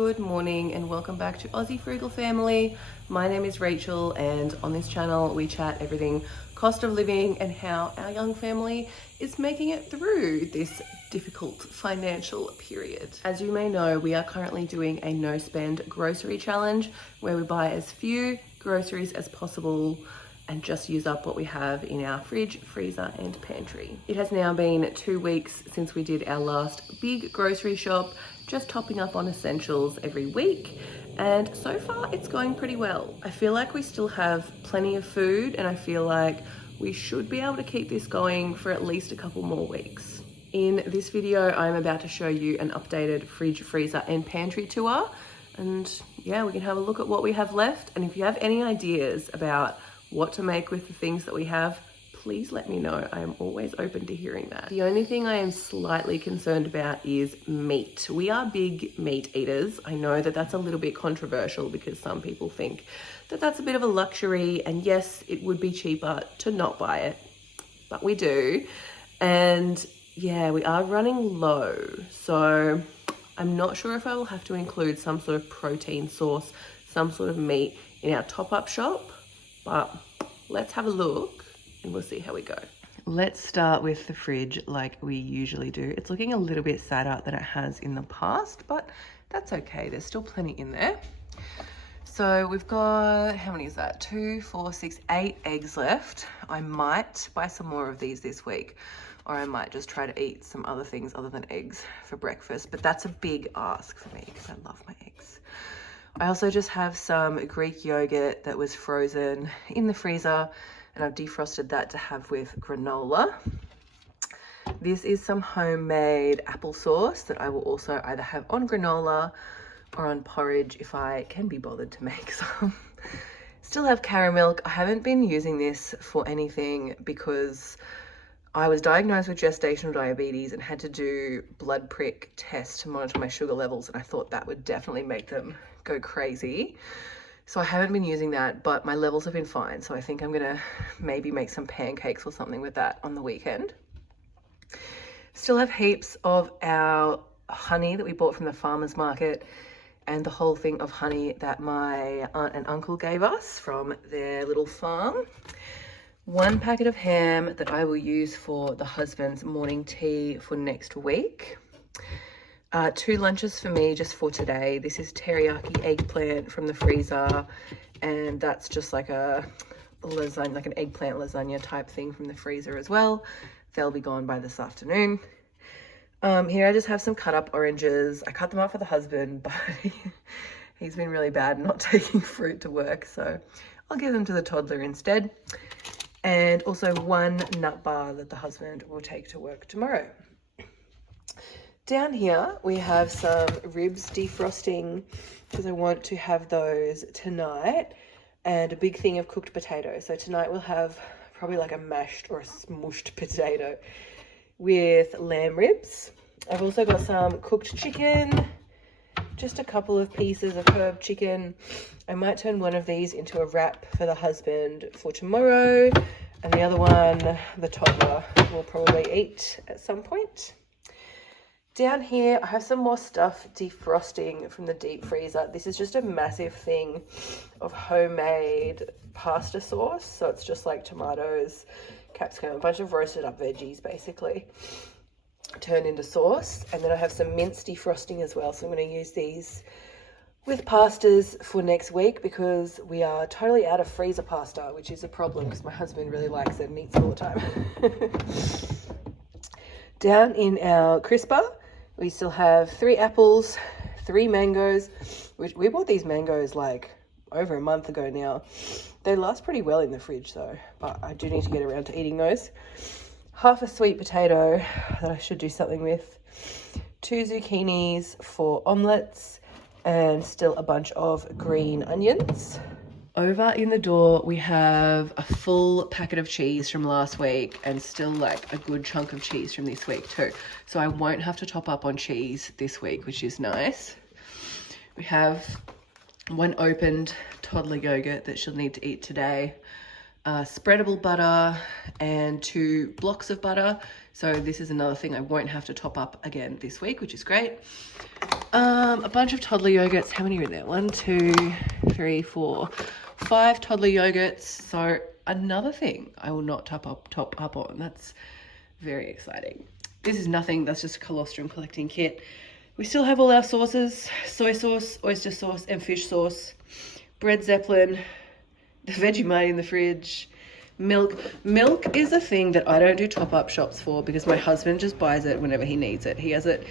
Good morning and welcome back to Aussie Frugal Family. My name is Rachel and on this channel we chat everything cost of living and how our young family is making it through this difficult financial period. As you may know, we are currently doing a no spend grocery challenge where we buy as few groceries as possible and just use up what we have in our fridge, freezer and pantry. It has now been 2 weeks since we did our last big grocery shop, just topping up on essentials every week, and so far it's going pretty well. I feel like we still have plenty of food and I feel like we should be able to keep this going for at least a couple more weeks. In this video, I'm about to show you an updated fridge, freezer and pantry tour, and yeah, we can have a look at what we have left, and if you have any ideas about what to make with the things that we have, please let me know. I am always open to hearing that. The only thing I am slightly concerned about is meat. We are big meat eaters. I know that that's a little bit controversial because some people think that that's a bit of a luxury, and yes, it would be cheaper to not buy it, but we do. And yeah, we are running low. So I'm not sure if I will have to include some sort of protein source, some sort of meat in our top-up shop, but let's have a look and we'll see how we go. Let's start with the fridge like we usually do. It's looking a little bit sadder than it has in the past, but that's okay. There's still plenty in there. So we've got, how many is that? 2, 4, 6, 8 eggs left. I might buy some more of these this week, or I might just try to eat some other things other than eggs for breakfast, but that's a big ask for me because I love my eggs. I also just have some Greek yogurt that was frozen in the freezer, and I've defrosted that to have with granola. This is some homemade applesauce that I will also either have on granola or on porridge if I can be bothered to make some. Still have carrot milk. I haven't been using this for anything because I was diagnosed with gestational diabetes and had to do blood prick tests to monitor my sugar levels, and I thought that would definitely make them go crazy. So I haven't been using that, but my levels have been fine. So I think I'm gonna maybe make some pancakes or something with that on the weekend. Still have heaps of our honey that we bought from the farmer's market and the whole thing of honey that my aunt and uncle gave us from their little farm. 1 packet of ham that I will use for the husband's morning tea for next week. 2 lunches for me just for today. This is teriyaki eggplant from the freezer, and that's just like a lasagna, like an eggplant lasagna type thing from the freezer as well. They'll be gone by this afternoon. Here I just have some cut up oranges. I cut them up for the husband, but he's been really bad not taking fruit to work, so I'll give them to the toddler instead. And also 1 nut bar that the husband will take to work tomorrow. Down here we have some ribs defrosting because I want to have those tonight, and a big thing of cooked potatoes. So tonight we'll have probably like a mashed or a smushed potato with lamb ribs. I've also got some cooked chicken, just a couple of pieces of herb chicken. I might turn one of these into a wrap for the husband for tomorrow, and the other one the toddler will probably eat at some point. Down here I have some more stuff defrosting from the deep freezer. This is just a massive thing of homemade pasta sauce, so it's just like tomatoes, capsicum, a bunch of roasted up veggies basically turned into sauce. And then I have some mince defrosting as well, so I'm going to use these with pastas for next week because we are totally out of freezer pasta, which is a problem because my husband really likes it and eats it all the time. Down in our crisper we still have 3 apples, 3 mangoes, which we bought these mangoes like over a month ago now. They last pretty well in the fridge though, but I do need to get around to eating those. Half a sweet potato that I should do something with, 2 zucchinis for omelettes, and still a bunch of green onions. Over in the door we have a full packet of cheese from last week and still like a good chunk of cheese from this week too. So I won't have to top up on cheese this week, which is nice. We have 1 opened toddler yogurt that she'll need to eat today, spreadable butter and 2 blocks of butter. So this is another thing I won't have to top up again this week, which is great. A bunch of toddler yogurts. How many are in there? 1, 2, 3, 4, 5 toddler yogurts. So another thing I will not top up on. That's very exciting. This is nothing. That's just a colostrum collecting kit. We still have all our sauces: soy sauce, oyster sauce, and fish sauce. Bread Zeppelin, the Vegemite in the fridge, milk. Milk is a thing that I don't do top-up shops for because my husband just buys it whenever he needs it. He has it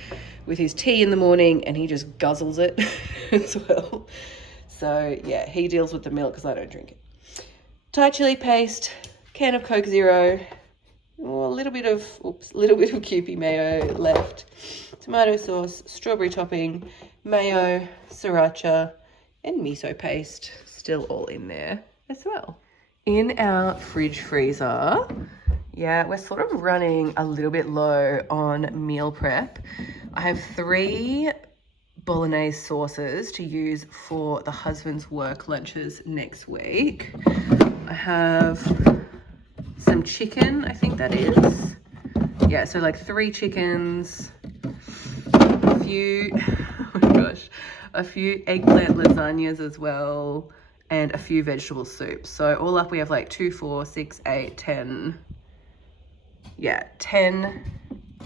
with his tea in the morning and he just guzzles it as well. So yeah, he deals with the milk because I don't drink it. Thai chili paste, can of Coke Zero, a little bit of Kewpie mayo left, tomato sauce, strawberry topping, mayo, sriracha, and miso paste still all in there as well. In our fridge freezer, yeah, we're sort of running a little bit low on meal prep. I have 3 bolognese sauces to use for the husband's work lunches next week. I have some chicken, I think that is. Yeah, so like 3 chickens, a few, oh my gosh, a few eggplant lasagnas as well, and a few vegetable soups. So all up we have like 2, 4, 6, 8, 10. Yeah, 10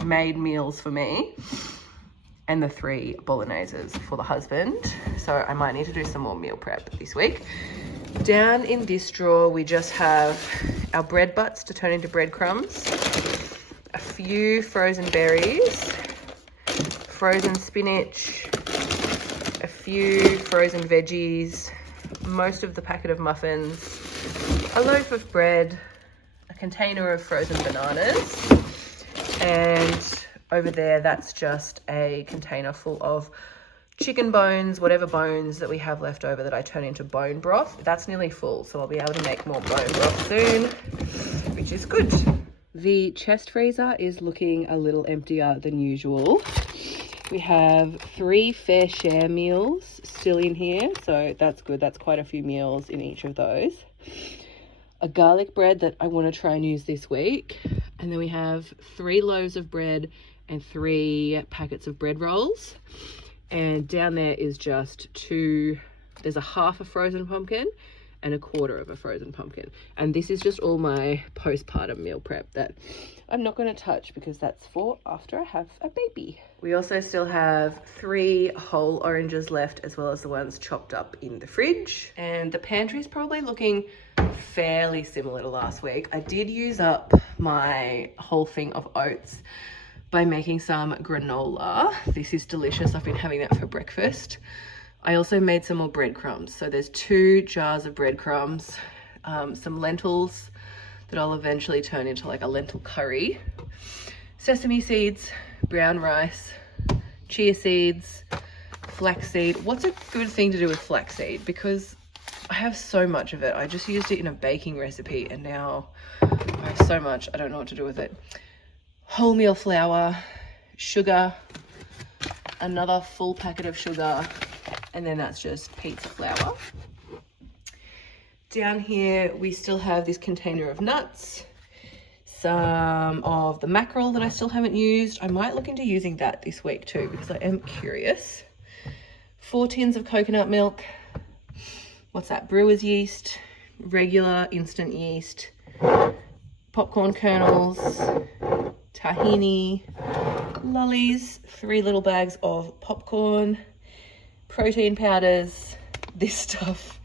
made meals for me and the 3 bologneses for the husband. So I might need to do some more meal prep this week. Down in this drawer, we just have our bread butts to turn into breadcrumbs, a few frozen berries, frozen spinach, a few frozen veggies, most of the packet of muffins, a loaf of bread, a container of frozen bananas, and over there, that's just a container full of chicken bones, whatever bones that we have left over that I turn into bone broth. That's nearly full, so I'll be able to make more bone broth soon, which is good. The chest freezer is looking a little emptier than usual. We have 3 fair share meals still in here, so that's good. That's quite a few meals in each of those. A garlic bread that I want to try and use this week. And then we have 3 loaves of bread and 3 packets of bread rolls. And down there is just 2, there's a half a frozen pumpkin and a quarter of a frozen pumpkin. And this is just all my postpartum meal prep that I'm not going to touch because that's for after I have a baby. We also still have 3 whole oranges left, as well as the ones chopped up in the fridge. And the pantry is probably looking fairly similar to last week. I did use up my whole thing of oats by making some granola. This is delicious. I've been having that for breakfast. I also made some more breadcrumbs. So there's 2 jars of breadcrumbs, some lentils that I'll eventually turn into like a lentil curry, sesame seeds, brown rice, chia seeds, flaxseed. What's a good thing to do with flaxseed? Because I have so much of it. I just used it in a baking recipe and now I have so much, I don't know what to do with it. Wholemeal flour, sugar, another full packet of sugar, and then that's just pizza flour. Down here, we still have this container of nuts, some of the mackerel that I still haven't used. I might look into using that this week too, because I am curious. 4 tins of coconut milk. What's that? Brewer's yeast, regular instant yeast, popcorn kernels, tahini, lollies, 3 little bags of popcorn, protein powders, this stuff,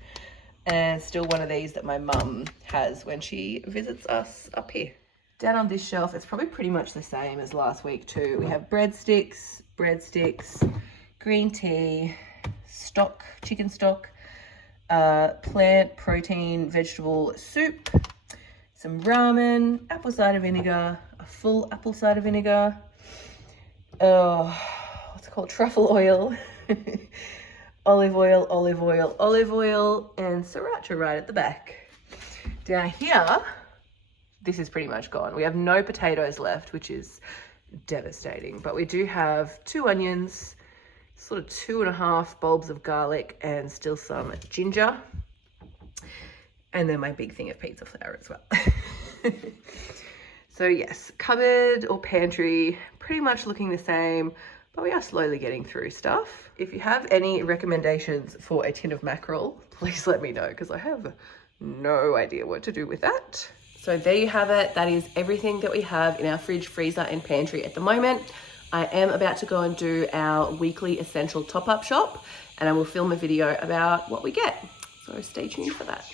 and still one of these that my mum has when she visits us up here. Down on this shelf, it's probably pretty much the same as last week too. We have breadsticks, green tea, stock, chicken stock, plant protein vegetable soup, some ramen, apple cider vinegar, a full apple cider vinegar, what's it called, truffle oil, olive oil, and sriracha right at the back. Down here, this is pretty much gone. We have no potatoes left, which is devastating, but we do have 2 onions, sort of 2.5 bulbs of garlic, and still some ginger. And then my big thing of pizza flour as well. So yes, cupboard or pantry, pretty much looking the same. but we are slowly getting through stuff. If you have any recommendations for a tin of mackerel, please let me know, because I have no idea what to do with that. So there you have it. That is everything that we have in our fridge, freezer and pantry at the moment. I am about to go and do our weekly essential top-up shop, and I will film a video about what we get. So stay tuned for that.